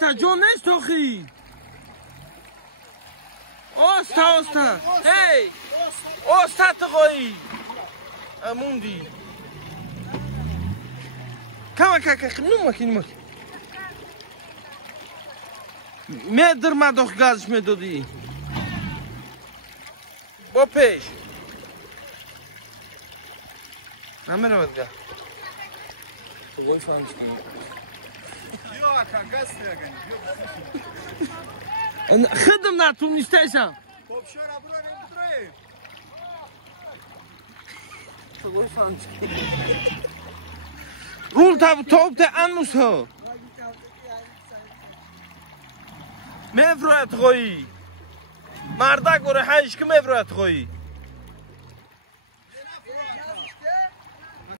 تا جون نیست توخی اوستا هی اوستا تقوی اموندی کم نمکی میدر ما دوخ گازش میدودی با پیش همه رو بدگه Ой, фанчки. خدم نتون نیستیشم Ой, фанчки. رول توب ته انوس ها میفرات خویی مرده گره حیش که میفرات خویی